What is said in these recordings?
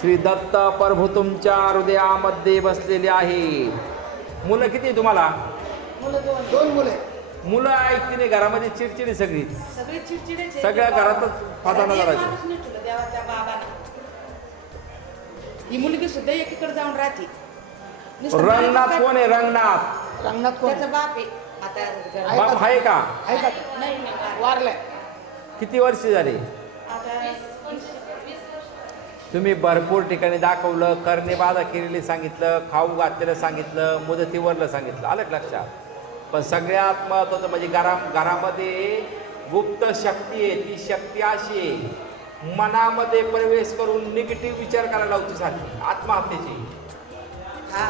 श्री दत्त प्रभू तुमच्या हृदयामध्ये बसलेले आहे. मुलं किती तुम्हाला? दोन मुले. मुलं ऐकते नाही, घरामध्ये चिडचिडी सगळी, सगळ्या घरातच फादाना करायची. ही मुलगी सुद्धा एकीकडे जाऊन राहते. रंगनाथ कोण आहे? रंगनाथ रंगनाथ कोण? त्याचा बाप आहे. आता बाप आहे का? ऐका नाही वारलाय. किती वर्ष झाले? आता तुम्ही भरपूर ठिकाणी दाखवलं, करणे बाधा केलेली सांगितलं, खाऊ घातलेलं सांगितलं, मुदतीवरलं सांगितलं, आलं का लक्षात? पण सगळ्यात महत्त्वाचं म्हणजे घरामध्ये गुप्त शक्ती आहे. ती शक्ती अशी आहे, मनामध्ये प्रवेश करून निगेटिव्ह विचार करायला लावते सारखी, आत्महत्येची. हा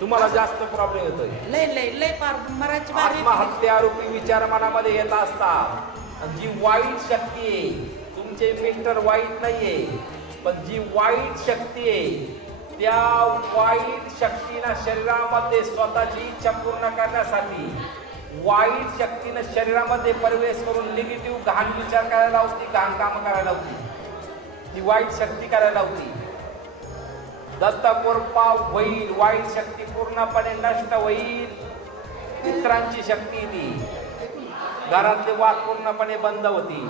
तुम्हाला जास्त प्रॉब्लेम येतोय. लय लय लय पार मराठी बारी. आत्महत्यारूपी विचार मनामध्ये येत असतात. आणि जी वाईट शक्ती आहे, तुमचे मिस्टर वाईट नाहीये, पण जी वाईट शक्ती आहे त्या वाईट शक्तीनं शरीरामध्ये स्वतःची इच्छा पूर्ण करण्यासाठी वाईट शक्तीनं शरीरामध्ये प्रवेश करून निगेटिव्ह घाण विचार करायला लावती, घाण कामं करायला लावती, ती वाईट शक्ती करायला लावती. दत्तकृपा होईल, वाईट शक्ती पूर्णपणे नष्ट होईल. मित्रांची शक्ती ती, घरातले वाद पूर्णपणे बंद होती.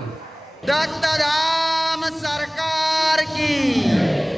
दत्तधाम सरकार की